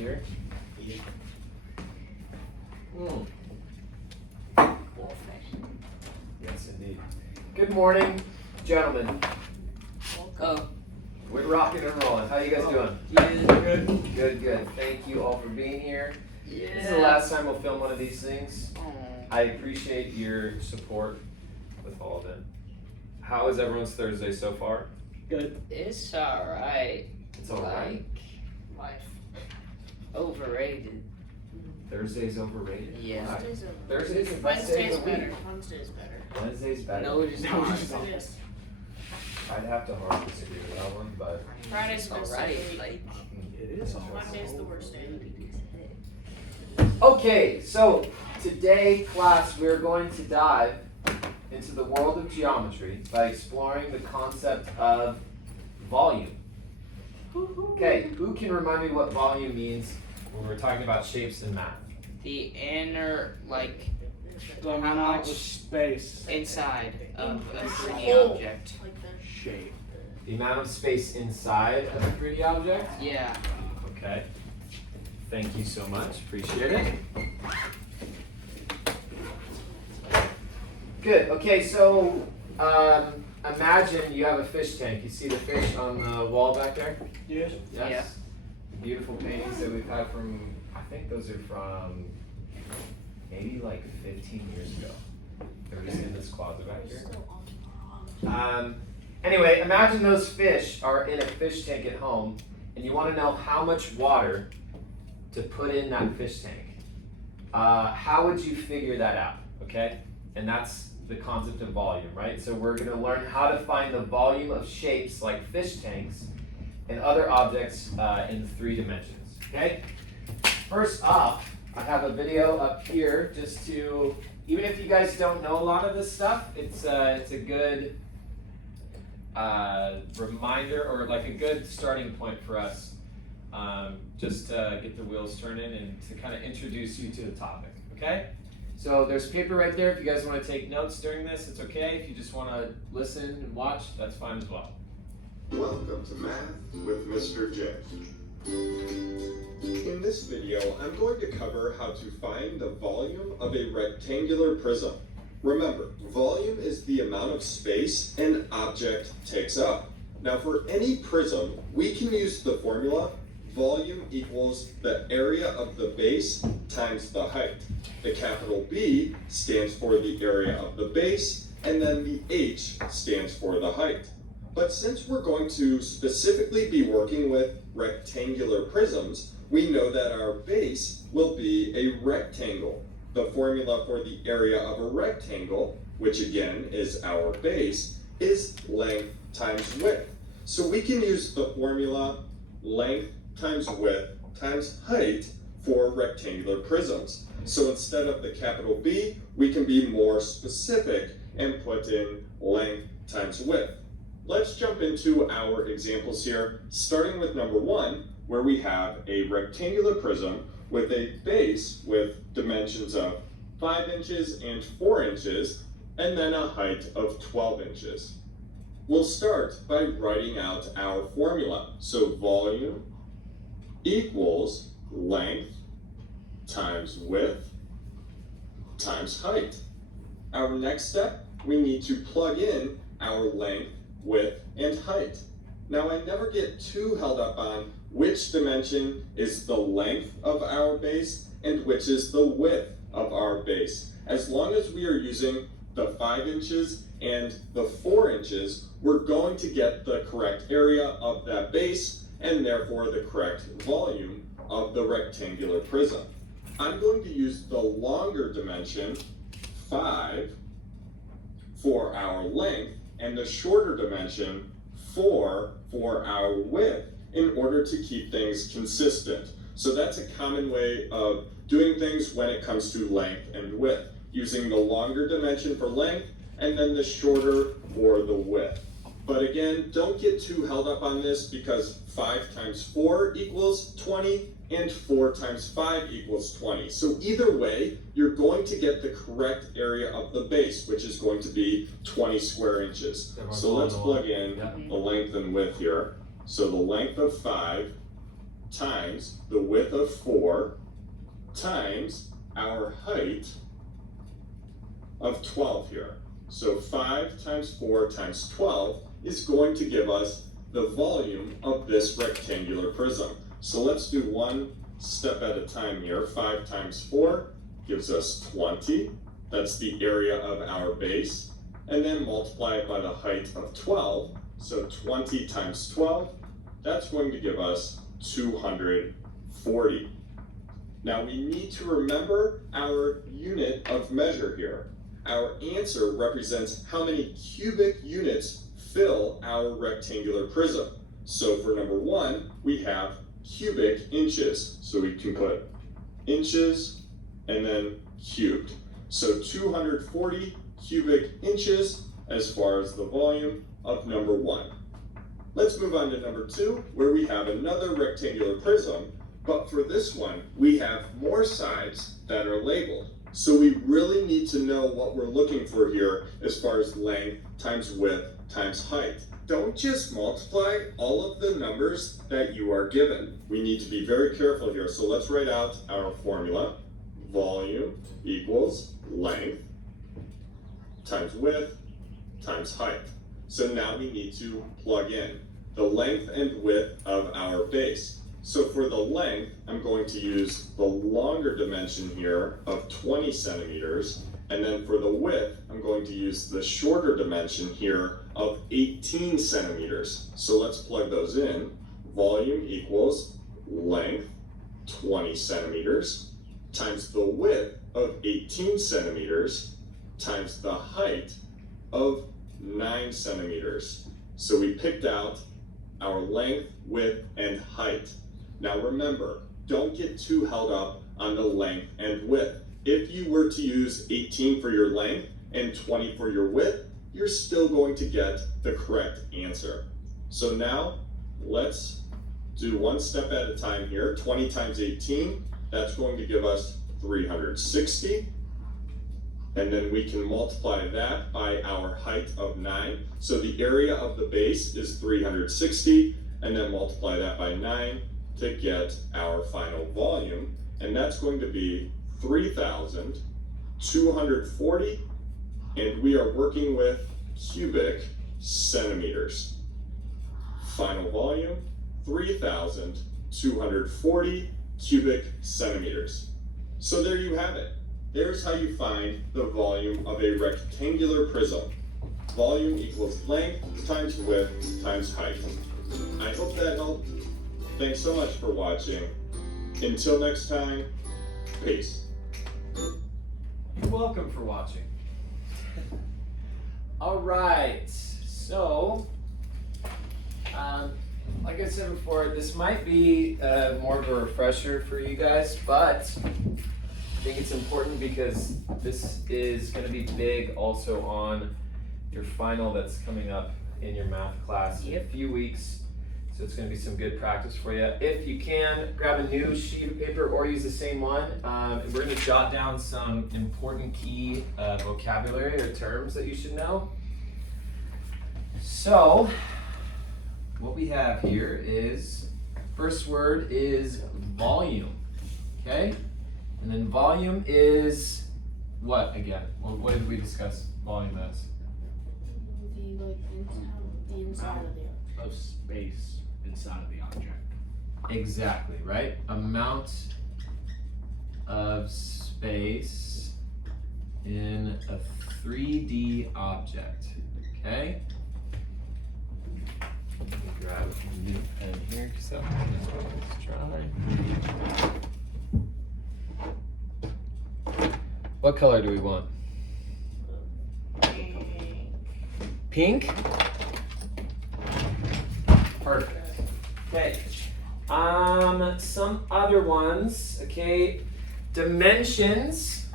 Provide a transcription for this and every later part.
here. Yes, indeed. Good morning, gentlemen. Welcome. We're rocking and rolling. How you guys doing? Good. Good. Thank you all for being here. Yeah. This is the last time we'll film one of these things. Oh. I appreciate your support with all of it. How is everyone's Thursday so far? Good. It's alright. It's alright. Life. Overrated. Thursday's overrated. Yeah. Why? Wednesday's Thursday's the best day Wednesday's of the week. better. Wednesday's better. Wednesday's better. No, it is not. It is. I'd have to hard disagree with that one, but Friday's the best day of Alright. the week. Like, It is Monday's the worst day of the week. okay, so today, class, we're going to dive into the world of geometry by exploring the concept of volume. Okay, who can remind me what volume means when we're talking about shapes in math? the inner, like, The how amount of much space inside of a 3D Whole. object. Like the shape. The amount of space inside of a 3D object? Yeah. Okay. Thank you so much. Appreciate it. Good. Okay, so imagine you have a fish tank. You see the fish on the wall back there? Yes. Yes. Yeah. Beautiful paintings that we've had from, I think those are from maybe like 15 years ago. They're just in this closet back here. still on. Anyway, imagine those fish are in a fish tank at home, and you want to know how much water to put in that fish tank. How would you figure that out? Okay, and that's the concept of volume, right? So we're going to learn how to find the volume of shapes like fish tanks and other objects in 3 dimensions. Okay. First up, I have a video up here just to, even if you guys don't know a lot of this stuff, it's a good reminder or like a good starting point for us, just to get the wheels turning and to kind of introduce you to the topic. Okay. So there's paper right there. If you guys want to take notes during this, it's okay. If you just want to listen and watch, that's fine as well. Welcome to Math with Mr. J. In this video, I'm going to cover how to find the volume of a rectangular prism. Remember, volume is the amount of space an object takes up. Now for any prism, we can use the formula volume equals the area of the base times the height. The capital B stands for the area of the base, and then the H stands for the height. But since we're going to specifically be working with rectangular prisms, we know that our base will be a rectangle. The formula for the area of a rectangle, which again is our base, is length times width. So we can use the formula length times width times height for rectangular prisms. So instead of the capital B, we can be more specific and put in length times width. Let's jump into our examples here, starting with number 1, where we have a rectangular prism with a base with dimensions of 5 inches and 4 inches, and then a height of 12 inches. We'll start by writing out our formula. So volume equals length times width times height. Our next step, we need to plug in our length, width, and height. Now I never get too held up on which dimension is the length of our base and which is the width of our base. As long as we are using the 5 inches and the 4 inches, we're going to get the correct area of that base and therefore the correct volume of the rectangular prism. I'm going to use the longer dimension, 5, for our length, and the shorter dimension, 4, for our width, in order to keep things consistent. So that's a common way of doing things when it comes to length and width, using the longer dimension for length and then the shorter for the width. But again, don't get too held up on this because 5 times 4 equals 20 and 4 times 5 equals 20. So either way, you're going to get the correct area of the base, which is going to be 20 square inches. So let's plug in the length and width here. So the length of 5 times the width of 4 times our height of 12 here. So 5 times 4 times 12 is going to give us the volume of this rectangular prism. So let's do one step at a time here. 5 times 4 gives us 20. That's the area of our base. And then multiply it by the height of 12. So 20 times 12, that's going to give us 240. Now we need to remember our unit of measure here. Our answer represents how many cubic units fill our rectangular prism. So for number 1, we have cubic inches. So we can put inches and then cubed. So 240 cubic inches as far as the volume of number 1. Let's move on to number 2, where we have another rectangular prism, but for this one, we have more sides that are labeled. So we really need to know what we're looking for here as far as length times width times height. Don't just multiply all of the numbers that you are given. We need to be very careful here. So let's write out our formula. Volume equals length times width times height. So now we need to plug in the length and width of our base. So for the length, I'm going to use the longer dimension here of 20 centimeters. And then for the width, I'm going to use the shorter dimension here of 18 centimeters. So let's plug those in. Volume equals length 20 centimeters times the width of 18 centimeters times the height of 9 centimeters. So we picked out our length, width, and height. Now remember, don't get too held up on the length and width. If you were to use 18 for your length and 20 for your width, you're still going to get the correct answer. So now let's do one step at a time here. 20 times 18, that's going to give us 360. And then we can multiply that by our height of 9. So the area of the base is 360, and then multiply that by 9 to get our final volume. And that's going to be 3,240, and we are working with cubic centimeters. Final volume, 3,240 cubic centimeters. So there you have it. There's how you find the volume of a rectangular prism. Volume equals length times width times height. I hope that helped. Thanks so much for watching. Until next time, peace. You're welcome for watching. All right, so like I said before, this might be more of a refresher for you guys, but I think it's important because this is going to be big also on your final that's coming up in your math class in a few weeks. So it's going to be some good practice for you. If you can, grab a new sheet of paper or use the same one. We're going to jot down some important key vocabulary or terms that you should know. So what we have here is, first word is volume, okay? And then volume is what again? Well, what did we discuss volume as? The inside of the Of space inside of the object. Exactly, right? Amount of space in a 3D object, okay? Let me grab a new pen here because that one is dry. What color do we want? Pink? Perfect. Okay. Some other ones, okay. Dimensions.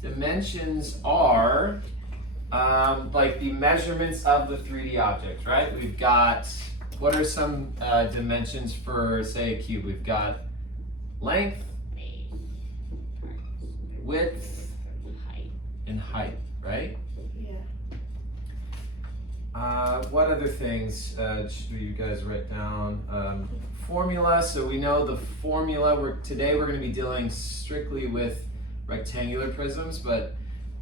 Dimensions are like the measurements of the 3D object, right? We've got, what are some dimensions for, say, a cube? We've got length, width, and height, right? Yeah. What other things should you guys write down? Formula. So we know the formula. Today we're going to be dealing strictly with rectangular prisms, but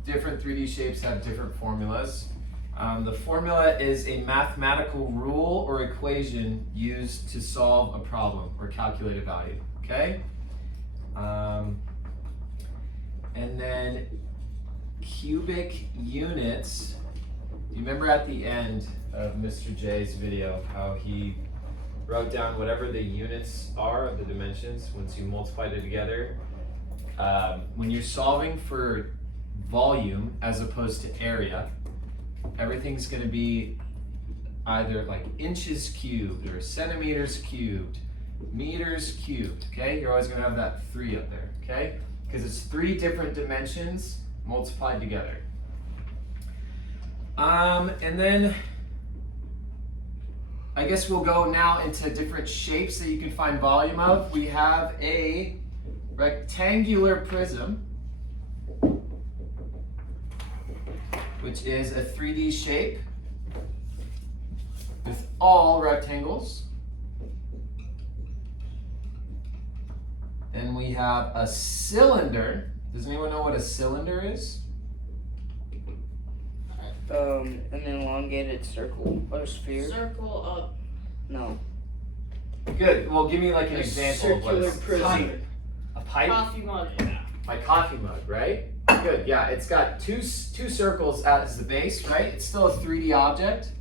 different 3D shapes have different formulas. The formula is a mathematical rule or equation used to solve a problem or calculate a value. Okay. And then cubic units. Do you remember at the end of Mr. J's video how he wrote down whatever the units are of the dimensions once you multiplied it together? When you're solving for volume as opposed to area, everything's going to be either like inches cubed or centimeters cubed, meters cubed, okay? You're always going to have that 3 up there, okay? Because it's 3 different dimensions multiplied together. And then I guess we'll go now into different shapes that you can find volume of. We have a rectangular prism, which is a 3D shape with all rectangles. Then we have a cylinder. Does anyone know what a cylinder is? An elongated circle or sphere. Circle up. No. Good. Well, give me like an A example of what circular it's prism. a pipe. Coffee mug. My coffee mug, right? Good. Yeah, it's got two circles as the base, right? It's still a 3D object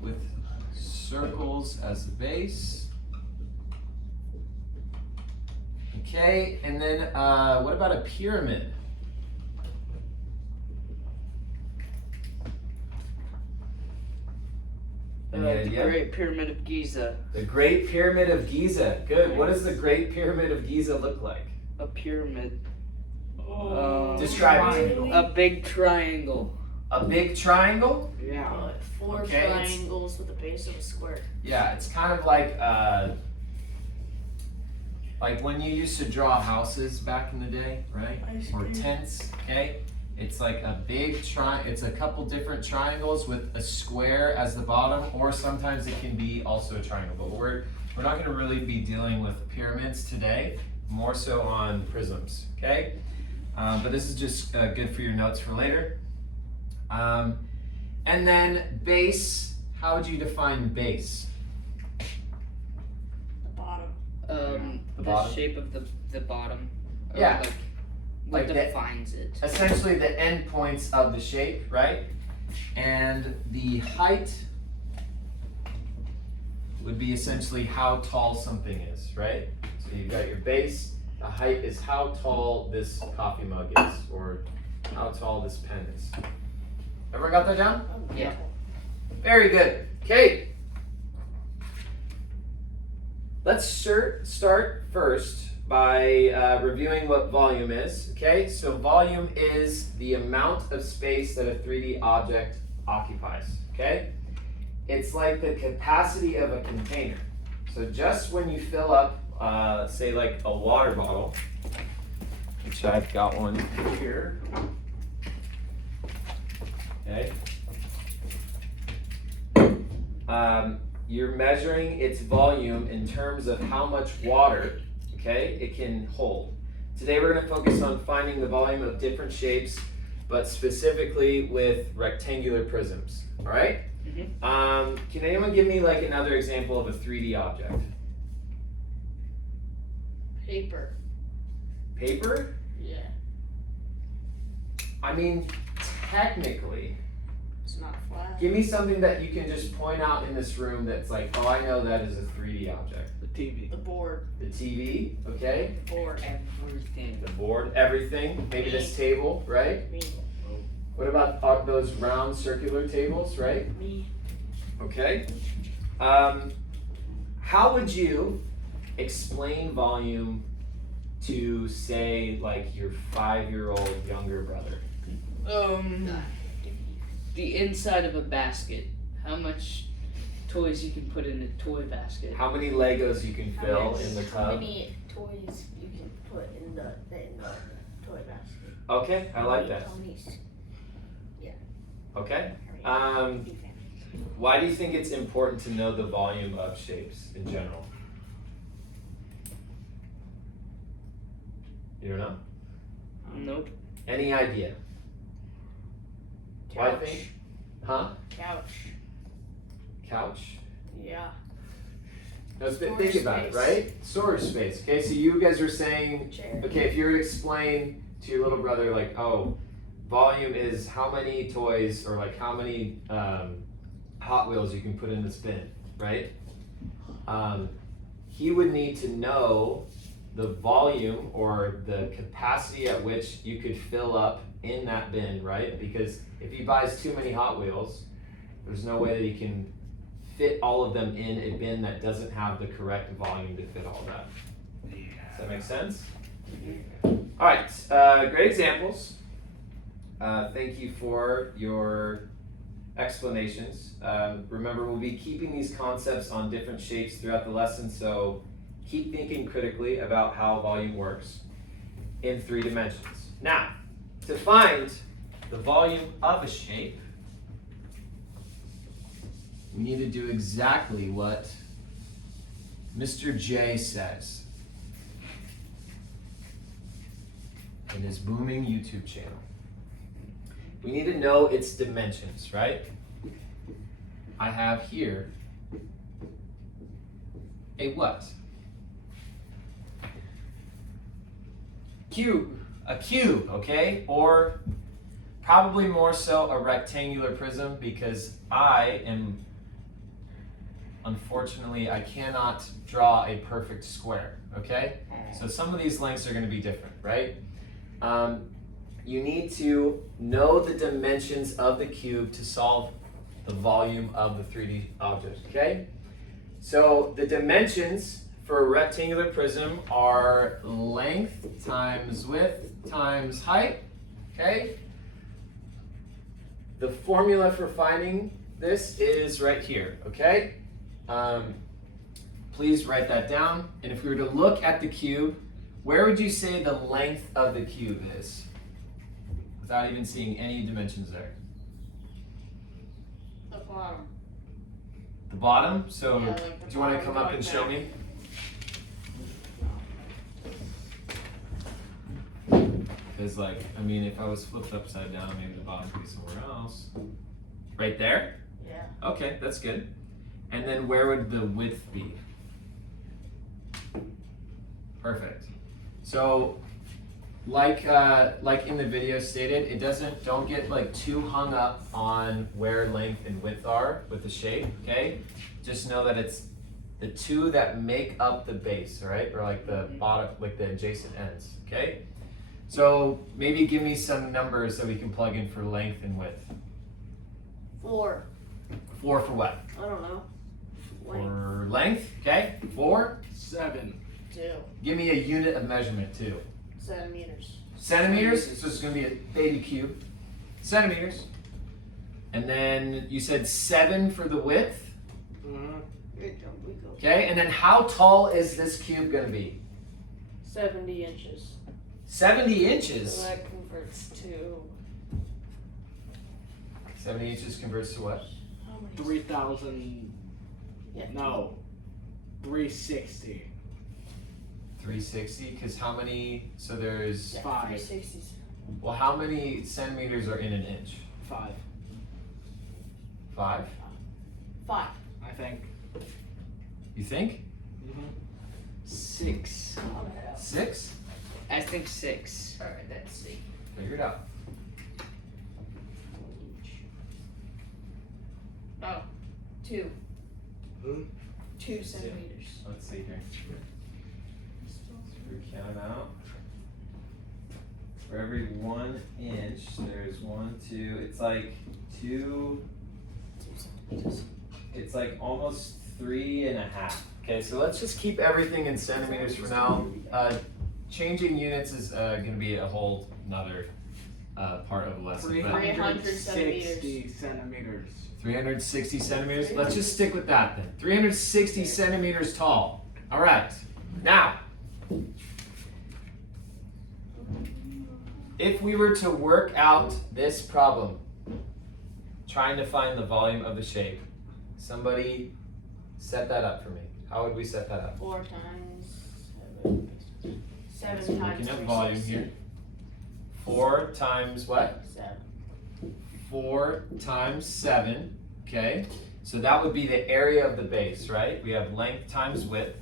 with circles as the base. Okay, and then what about a pyramid? Any The idea? Great Pyramid of Giza. The Great Pyramid of Giza. Good. What does the Great Pyramid of Giza look like? A pyramid. Describe it. A big triangle. A big triangle? Yeah. 4 Okay, it's- triangles with the base of a square. Yeah, it's kind of like when you used to draw houses back in the day, right? Or tents, okay? It's like a big it's a couple different triangles with a square as the bottom, or sometimes it can be also a triangle. But we're not going to really be dealing with pyramids today, more so on prisms, okay? But this is just good for your notes for later. And then base, how would you define base? The bottom. The The bottom? shape of the bottom. Or Yeah. What Like the- defines it? Essentially the end points of the shape, right? And the height would be essentially how tall something is, right? So you've got your base, the height is how tall this coffee mug is, or how tall this pen is. Everyone got that down? Yeah. Very good. Okay. Let's start first by reviewing what volume is. Okay, so volume is the amount of space that a 3D object occupies. Okay, it's like the capacity of a container. So just when you fill up, say like a water bottle, which I've got one here. Okay. You're measuring its volume in terms of how much water, okay, it can hold. Today we're going to focus on finding the volume of different shapes, but specifically with rectangular prisms. All right? Can anyone give me like another example of a 3D object? Paper. Paper? Yeah. I mean, technically. It's not flat. Give me something that you can just point out in this room that's like, oh, I know that is a 3D object. The TV. The board. The TV, okay? Board. Everything. The board, everything. Maybe this table, right? Me. What about those round circular tables, right? Me. Okay. How would you explain volume to, say, like your 5-year-old younger brother? The inside of a basket. How much toys you can put in a toy basket? How many Legos you can fill in the How tub? many toys you can put in the toy basket? Okay, I like that. How many Okay. how Why do you think it's important to know the volume of shapes in general? You don't know? Nope. Any idea? Why think? Huh? Couch. Couch? Yeah. No, think Storage about it, space. right? Storage space. Okay, so you guys are saying, Chair. okay, if you were to explain to your little brother, like, oh, volume is how many toys or like how many Hot Wheels you can put in this bin, right? He would need to know the volume or the capacity at which you could fill up in that bin, right? Because if he buys too many Hot Wheels, there's no way that he can fit all of them in a bin that doesn't have the correct volume to fit all that. Does that make sense? All right, great examples. Thank you for your explanations. Remember, we'll be keeping these concepts on different shapes throughout the lesson, so keep thinking critically about how volume works in 3 dimensions. Now, to find the volume of a shape, we need to do exactly what Mr. J says in his booming YouTube channel. We need to know its dimensions, right? I have here a what? Cube. A cube, okay? Or probably more so a rectangular prism, because unfortunately, I cannot draw a perfect square, okay? So some of these lengths are going to be different, right? You need to know the dimensions of the cube to solve the volume of the 3D object, okay? So the dimensions for a rectangular prism are length times width times height, okay? The formula for finding this is right here, okay? Please write that down. And if we were to look at the cube, where would you say the length of the cube is? Without even seeing any dimensions there. The bottom. The bottom? So, Yeah, like the do you want to bottom come up going and show back. me? Because like, I mean, if I was flipped upside down, maybe the bottom would be somewhere else. Right there? Yeah. Okay, that's good. And then where would the width be? Perfect. So, like in the video stated, don't get like too hung up on where length and width are with the shape, okay? Just know that it's the two that make up the base, all right? Or like the bottom, like the adjacent ends, okay? So maybe give me some numbers that we can plug in for length and width. 4. 4 for what? I don't know. Length. For length, okay? 4. 7. 2 Give me a unit of measurement too. centimeters. Centimeters, so it's gonna be a baby cube. Centimeters. And then you said 7 for the width, Here you go. We go. okay? And then how tall is this cube gonna be? 70 inches. 70 So inches. that converts to 70 inches converts to what? how many? 3,000. Yeah. No. 360. 360, because how many, so there's, Yeah, 5. 360s. well, how many centimeters are in an inch? 5. 5? 5. I think. You think? 6. 6? I think 6. Alright, let's see. Figure it out. Oh, 2. Hmm? 2 centimeters. Let's see here. We count out. For every 1 inch, there's 1, 2. It's like 2. 2 centimeters. It's like almost 3.5. Okay, so let's just keep everything in centimeters for now. Changing units is going to be a whole nother part of the lesson. But 360 centimeters. 360 centimeters. Let's just stick with that then. 360 centimeters tall. All right. Now, if we were to work out this problem, trying to find the volume of the shape. Somebody set that up for me. How would we set that up? 4 times 7. 7 So we're times looking at volume 360. here. 4 times what? 7. 4 times 7, okay? So that would be the area of the base, right? We have length times width,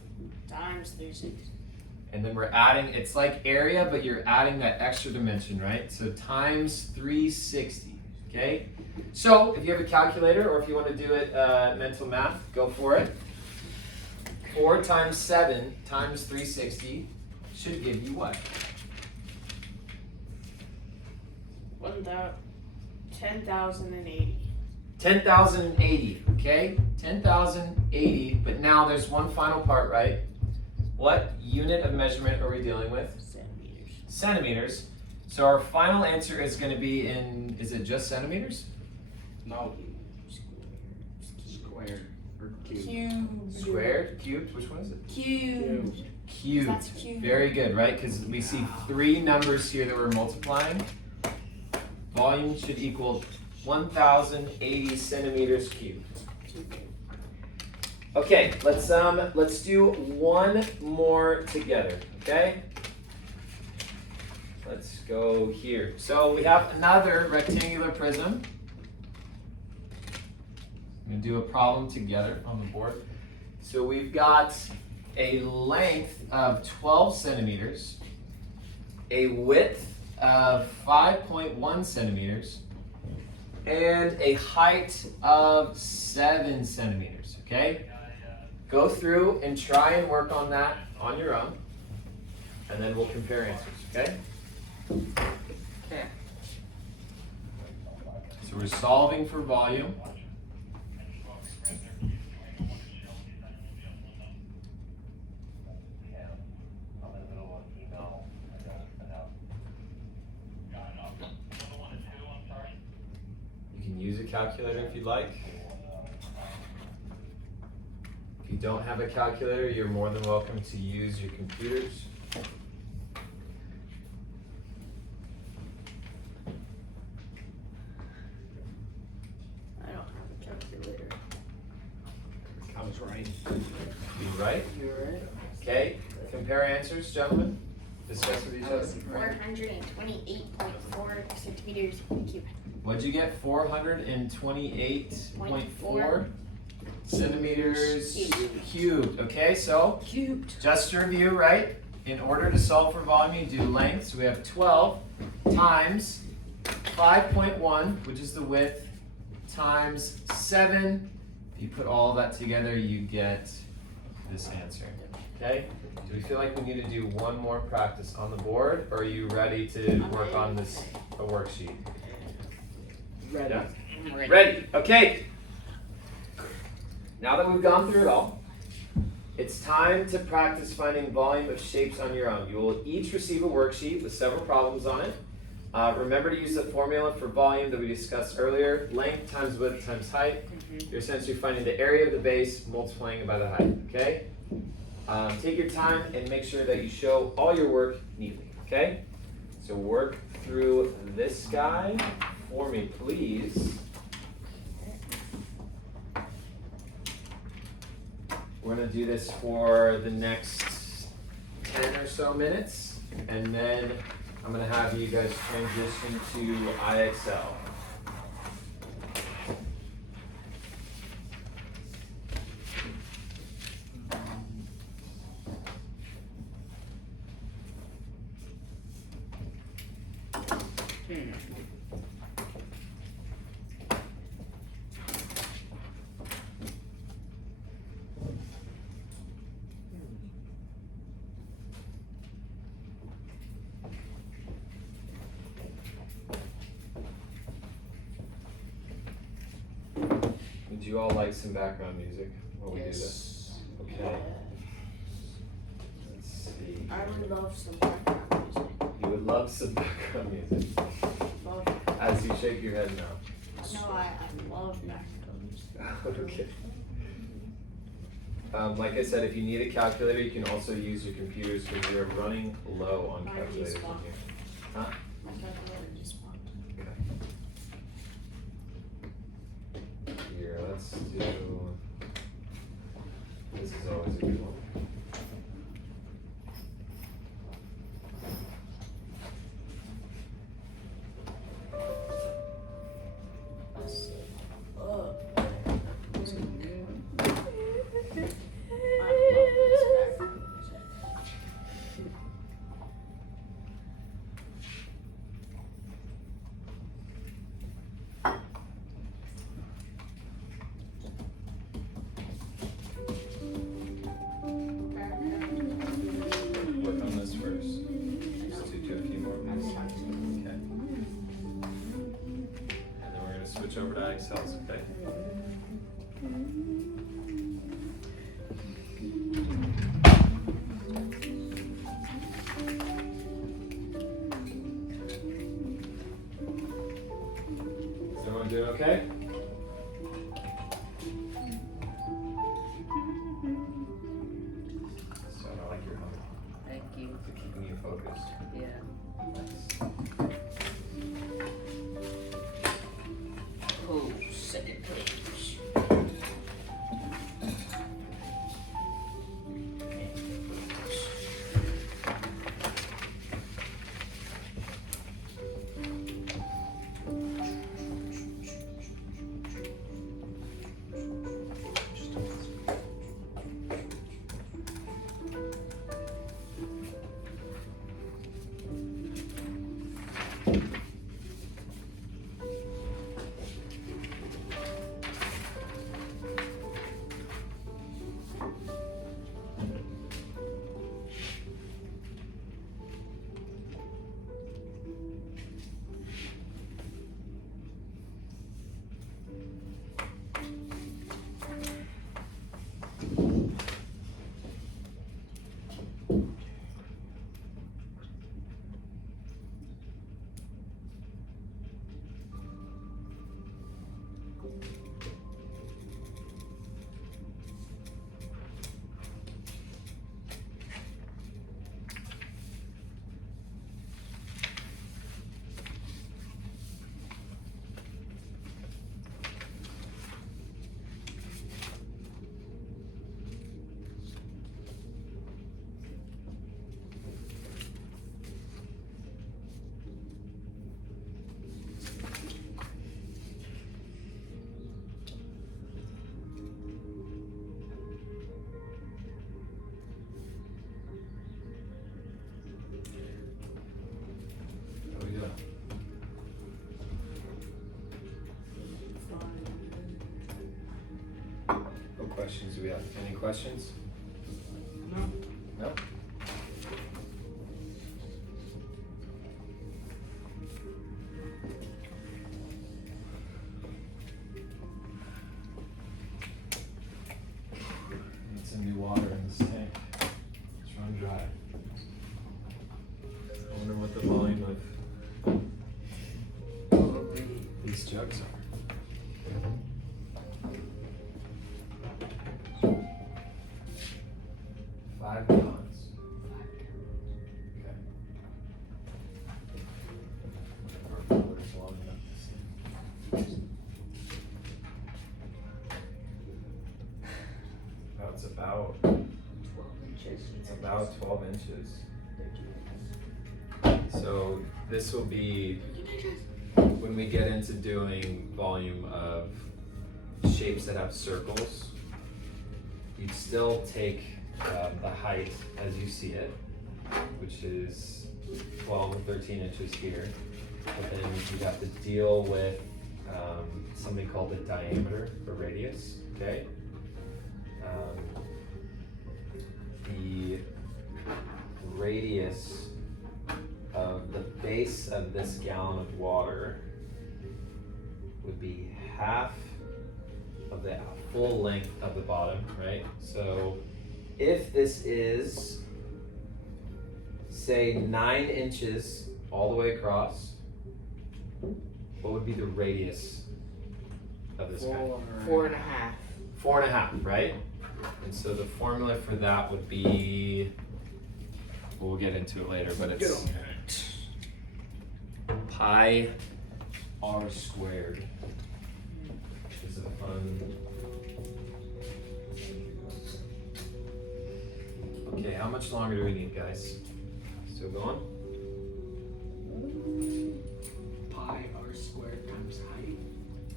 Times 360. and then we're adding, it's like area, but you're adding that extra dimension, right? So times 360, okay? So if you have a calculator or if you want to do it mental math, go for it. 4 times 7 times 360 should give you what? 10,080. 10,080, okay? 10,080, but now there's one final part, right? What unit of measurement are we dealing with? Centimeters. Centimeters. So our final answer is going to be in, is it just centimeters? No. Squared. Or cubed. Cubed. Squared? Cubed? Which one is it? Cubed. Cubed. That's cubed. Very good, right? Because we see 3 numbers here that we're multiplying. Volume should equal 1,080 centimeters cubed. Okay, let's do one more together, okay? Let's go here. So we have another rectangular prism. I'm gonna do a problem together on the board. So we've got a length of 12 centimeters, a width of 5.1 centimeters, and a height of 7 centimeters, okay? Go through and try and work on that on your own, and then we'll compare answers, okay? Okay. So we're solving for volume. You can use a calculator if you'd like. If you don't have a calculator, you're more than welcome to use your computers. I don't have a calculator. I was right. You right? You're right. Okay, compare answers, gentlemen. Discuss with each other. 428.4 centimeters cubed. What'd you get? 428.4 centimeters cubed. Okay, so Cubed. just to review, right? In order to solve for volume, you do length. So we have 12 times 5.1, which is the width, times 7. If you put all of that together, you get this answer. Okay? Do we feel like we need to do one more practice on the board, or are you ready to work on this a worksheet? Ready. Yeah. I'm ready. Ready? Okay. Now that we've gone through it all, it's time to practice finding volume of shapes on your own. You will each receive a worksheet with several problems on it. Remember to use the formula for volume that we discussed earlier. Length times width times height. You're essentially finding the area of the base, multiplying it by the height, okay? Take your time and make sure that you show all your work neatly, okay? So work through this guy for me, please. We're gonna do this for the next 10 or so minutes, and then I'm gonna have you guys transition to IXL. Would you all like some background music while we do this? Okay. Let's see. I would love some background music. You would love some background music Love, as you shake your head now. no, I love background music. Okay. Like I said, if you need a calculator, you can also use your computers because we are running low on Mine calculators in just spawned. here. Huh? My calculator just spawned. Okay. This is always a good one. Work on this first. Just do a few more weeks. Okay. And then we're gonna switch over to ag cells, okay? Is everyone doing okay? So I like your hum. Thank you. To keeping you focused. Yeah. Oh, second page. How we doing? What questions do we have? Any questions? No. No? Need some new water in this tank. It's run dry. I wonder what the volume of these jugs are. Five gallons. Okay. Our water's long enough to see. That's about 12 inches. it's about 12 inches. So this will be when we get into doing volume of shapes that have circles. You'd still take the height as you see it, which is 12 or 13 inches here, but then you have to deal with something called the diameter or radius, okay? The radius of the base of this gallon of water would be half of the full length of the bottom, right? So if this is, say, 9 inches all the way across, what would be the radius of this guy? 4.5. 4.5, right? And so the formula for that would be, we'll get into it later, but it's pi r squared. This is a fun How much longer do we need, guys? Still going? Pi r squared times height.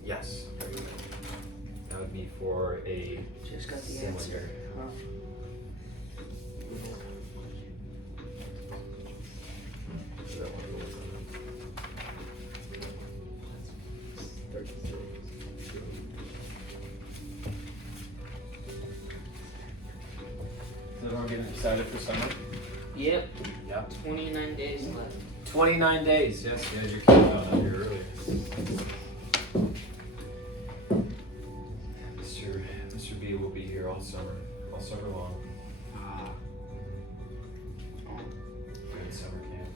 Yes. Very good. That would be for a Just got the cylinder. answer. Huh. So that one goes on. 36. Is everyone getting excited for summer? Yep. Yep. 29 days left. 29 days. Yes, you had your countdown up here earlier. Mr. B will be here all summer long. Good summer camp.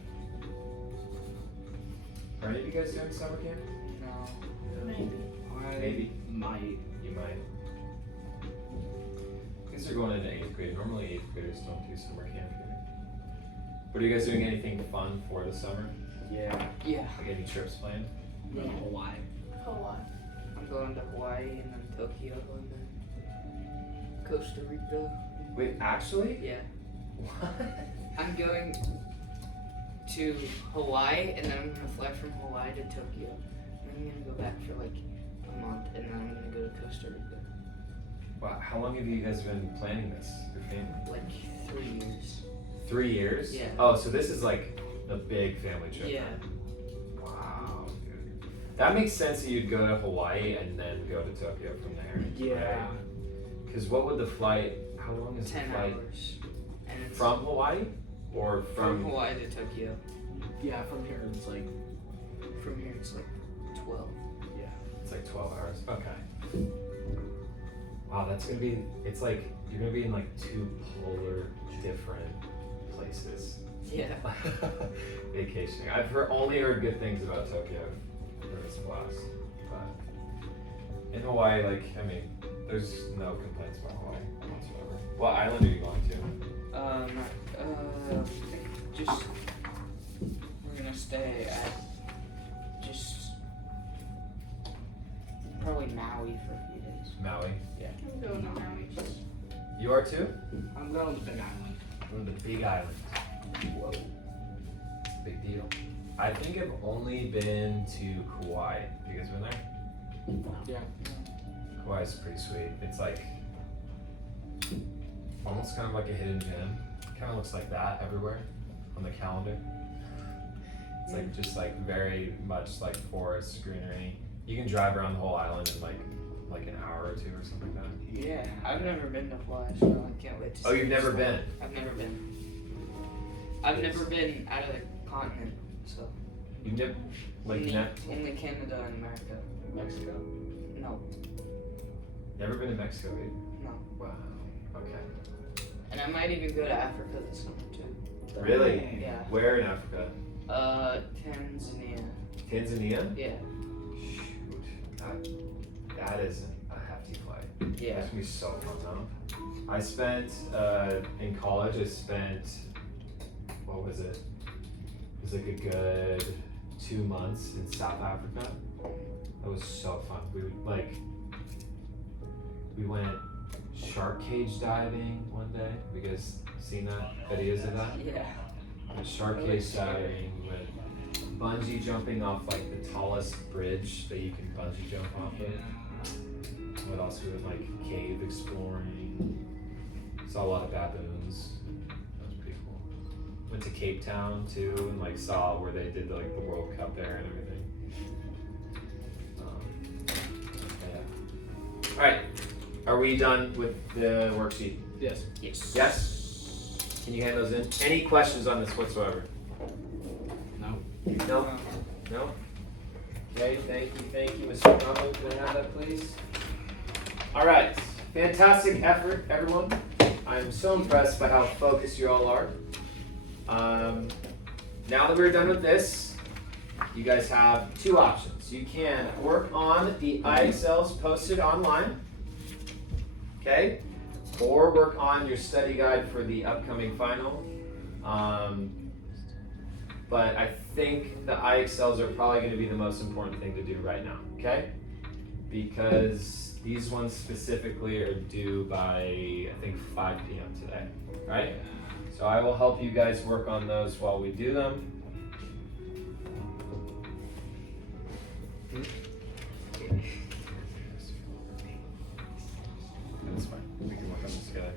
Are any of you guys doing summer camp? No. Maybe. I Maybe. might. You might. Kids are going into 8th grade. Normally 8th graders don't do summer camp here. But are you guys doing anything fun for the summer? Yeah. Yeah. Like any trips planned? I'm going to Hawaii. Hawaii. I'm going to Hawaii and then Tokyo and then Costa Rica. Wait, actually? Yeah. What? I'm going to Hawaii and then I'm gonna fly from Hawaii to Tokyo. And then I'm gonna go back for like a month and then I'm gonna go to Costa Rica. Wow, how long have you guys been planning this? Your family? Like 3 years. 3 years? Yeah. Oh, so this is like a big family trip. Yeah. Wow, dude. That makes sense that you'd go to Hawaii and then go to Tokyo from there. Yeah. Because what would the flight, how long is 10 the flight? hours. And it's From Hawaii? Or from Hawaii to Tokyo. Yeah, from here it's like, From here it's like 12. yeah. It's like 12 hours. Okay. Wow, that's gonna be, it's like, you're gonna be in like 2 polar different places. Yeah. Vacationing. I've only heard good things about Tokyo for this blast. But in Hawaii, like, I mean, there's no complaints about Hawaii whatsoever. What island are you going to? I think just we're gonna stay at just probably Maui for a few days. Maui. I'm going to Maui. You are too? I'm going to Big Island. Going to the Big Island. Whoa. Big deal. I think I've only been to Kauai. Have you guys been there? Yeah. Kauai's pretty sweet. It's like almost kind of like a hidden gem. Kind of looks like that everywhere on the calendar. It's like just like very much like forest, greenery. You can drive around the whole island in like an hour or 2 or something like that. Yeah, I've never been to Hawaii, so I can't wait to see Oh, you've it. never been? I've never been. I've never been out of the continent, so You've never like only Canada and America. Mexico. No, never been to Mexico, eh? no. Wow. Okay. And I might even go to Africa this summer too. Really? Yeah. Where in Africa? Tanzania. Tanzania? Yeah. Shoot. That is a hefty flight. Yeah. That's gonna be so fun though. I spent in college. I spent what was it? It was like a good 2 months in South Africa. That was so fun. We went shark cage diving one day. Have you guys seen that? Videos of that? Yeah. We went shark That cage looks scary. diving. We went bungee jumping off like the tallest bridge that you can bungee jump off of. What else? We went like cave exploring. Saw a lot of baboons. That was pretty cool. Went to Cape Town too and like saw where they did like the World Cup there and everything. Yeah. All right. Are we done with the worksheet? Yes. Yes. Yes. Can you hand those in? Any questions on this whatsoever? No. No. No. Okay. Thank you, Mr. Bravo. Can I have that, please? All right. Fantastic effort, everyone. I'm so impressed by how focused you all are. Now that we're done with this, you guys have 2 options. You can work on the IXLs posted online, okay? Or work on your study guide for the upcoming final. But I think the IXLs are probably going to be the most important thing to do right now, okay? Because These ones specifically are due by, I think, 5 p.m. today, right? So I will help you guys work on those while we do them. That's fine. We can work on this together.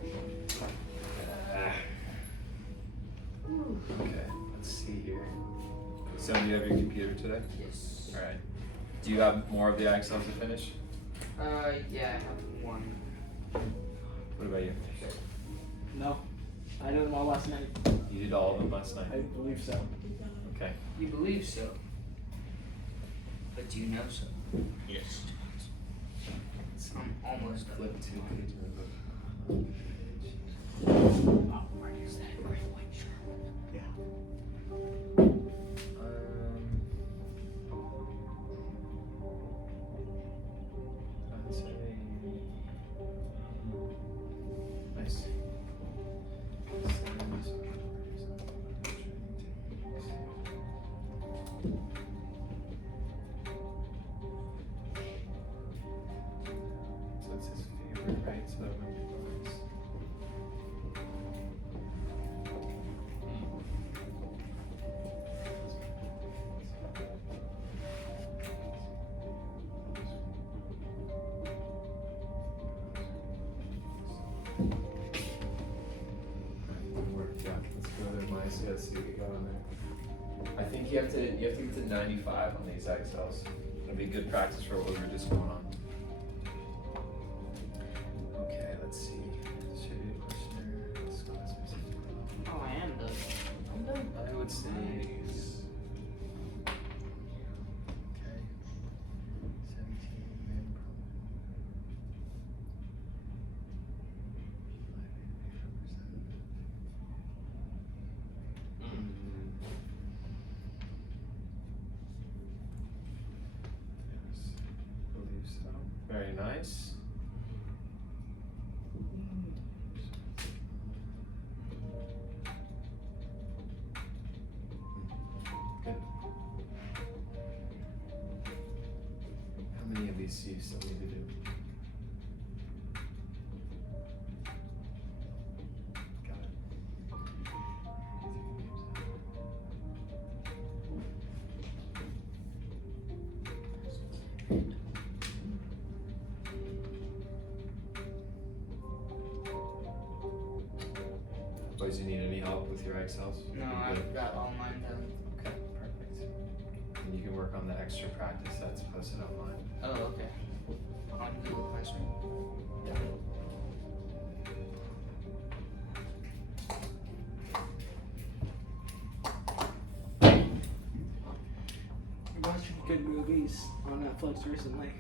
Okay, let's see here. So do you have your computer today? Yes. All right. Do you have more of the Excel to finish? Yeah, I have one. What about you? No. I did them all last night. You did all of them last night. I believe so. Okay. You believe so. But do you know so? Yes. I'm almost done. Flip 2 pages of the book. Oh, are you that great white shirt? Yeah. I'd say nice. So it's his favorite, right? So that would be nice. Yeah, let's go to my see what we got on there. I think you have to get to 95 on these Excels. It'll be good practice for what we were just going on. Okay, let's see. Should be a questionnaire. Let's go. Oh, I am done. I'm done. I would say. Okay. 17 man Yes, I believe so. Very nice. Good. How many of these do you still need to do? Got it. Boys, you need any help with your Excels? No, You good? I've got all mine done. Okay, perfect. And you can work on the extra practice that's posted online. Oh, okay. On Google Classroom. Yeah. I'm watching good movies on Netflix recently.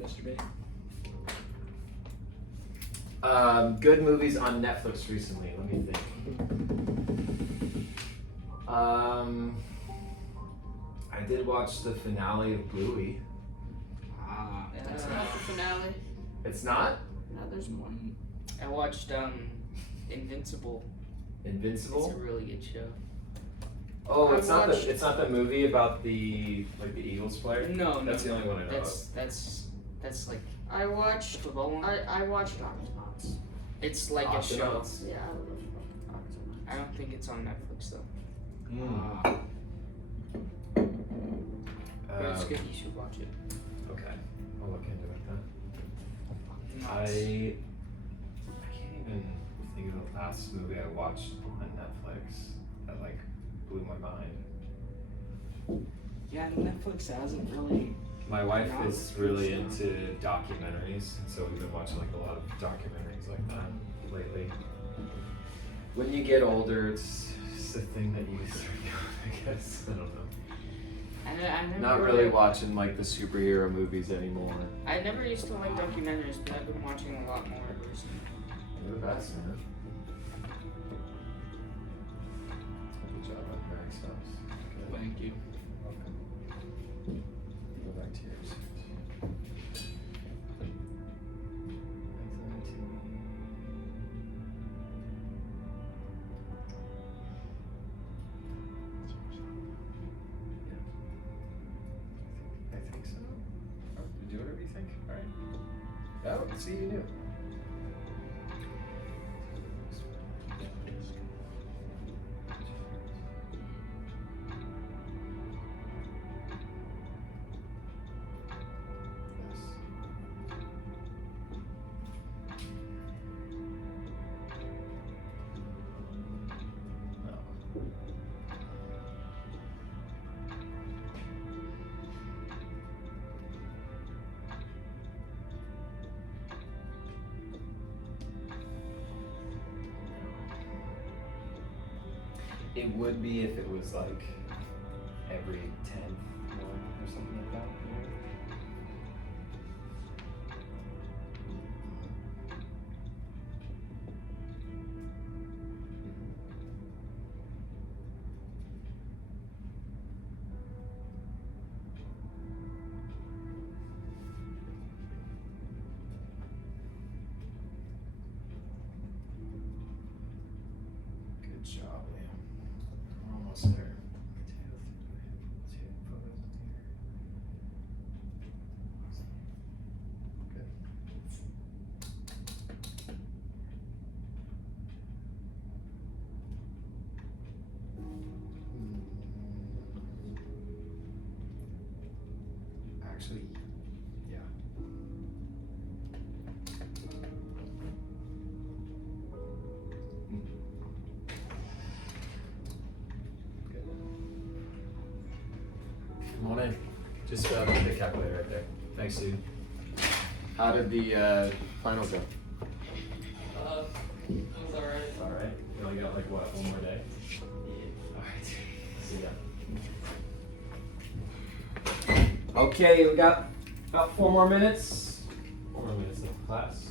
Mr. B. Good movies on Netflix recently. Let me think. I did watch the finale of Bluey. Ah, That's not the finale. It's not No, there's more. I watched Invincible. It's Invincible. a really good show. Oh, I it's not watched- the movie about the Eagles player. No, That's no. the only one I know That's like I watched. football one. I watched Octonauts. It's like a show. Octonauts. Yeah, I watched Octonauts. I don't think it's on Netflix though. ah. But it's Um, good. You should watch it. Okay, I'll look into it then. Octonauts. I can't even think of the last movie I watched on Netflix that like blew my mind. Yeah, Netflix hasn't really. My wife No. is really into documentaries, so we've been watching like a lot of documentaries like that lately. When you get older, it's just a thing that you start doing, I guess. I don't know. I never Not really watching like the superhero movies anymore. I never used to like documentaries, but I've been watching a lot more recently. You're the best, man. Good job on your Excels. Good. Thank you. Welcome. Go back to yours. I think so. think. All right. Oh, see, you knew. It would be if it was like every 10th one or something like that. You know? Good job, Liam. We're almost there. Two photos in here. Good. Actually, yeah. Good. Come on in. Just the calculator right there. Thanks, dude. How did the final go? It was alright. All right. You only got like what? One more day. All right. See ya. Okay, we got about 4 more minutes. 4 more minutes of class.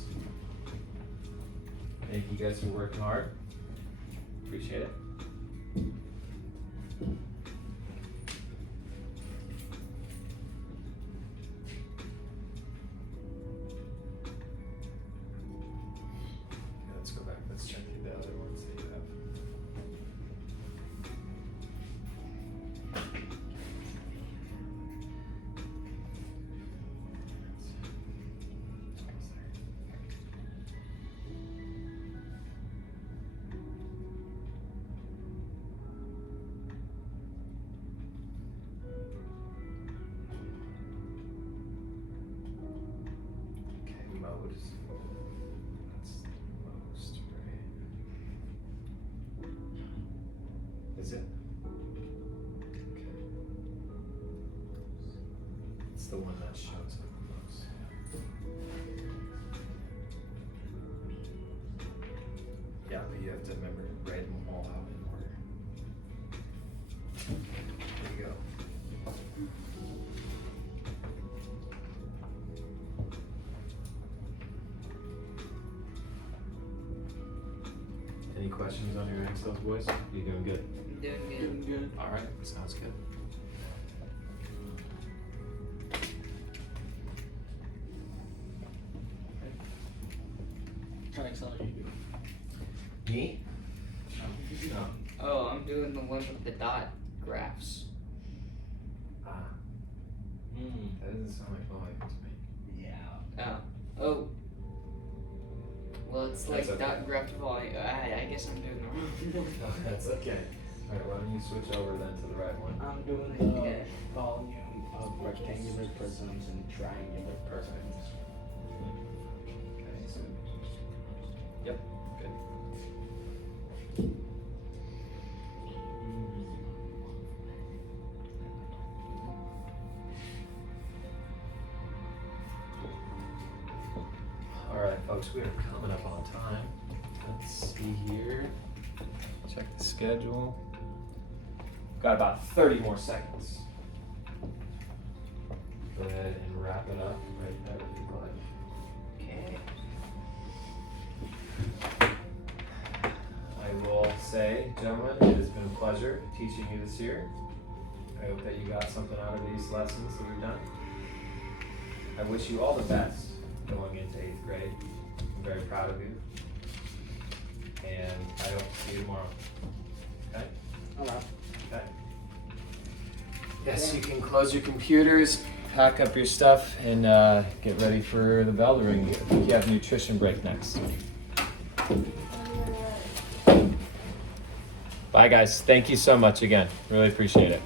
Thank you guys for working hard. Appreciate it. Okay, let's go back. Let's check the other ones that you have. Okay, mode. That's most, right? Is it? Okay. It's the one that shows up the most. Yeah, but you have to remember to write them all out in order. There you go. Any questions on your Excels, boys? You doing good? I'm doing good. Doing good. All right, sounds good. What Excel are you doing? Me? No. Oh, I'm doing the one with the dot graphs. Ah, that doesn't sound like volume to me. Yeah. Oh. Well, it's like That's okay. dot graph volume. I guess I'm doing the wrong. No, that's okay. All right, why don't you switch over then to the right one? I'm doing the Okay. volume of rectangular prisms and triangular prisms. Okay, so. Yep, good. All right, folks, we are coming up on time. Let's see here. Check the schedule. Got about 30 more seconds. Go ahead and wrap it up right there if you'd like. Okay. I will say, gentlemen, it has been a pleasure teaching you this year. I hope that you got something out of these lessons that we've done. I wish you all the best going into 8th grade. I'm very proud of you. And I hope to see you tomorrow. Okay? Alright. Okay. Yes, you can close your computers, pack up your stuff and get ready for the bell to ring. I think you have nutrition break next. Bye, guys. Thank you so much again. Really appreciate it.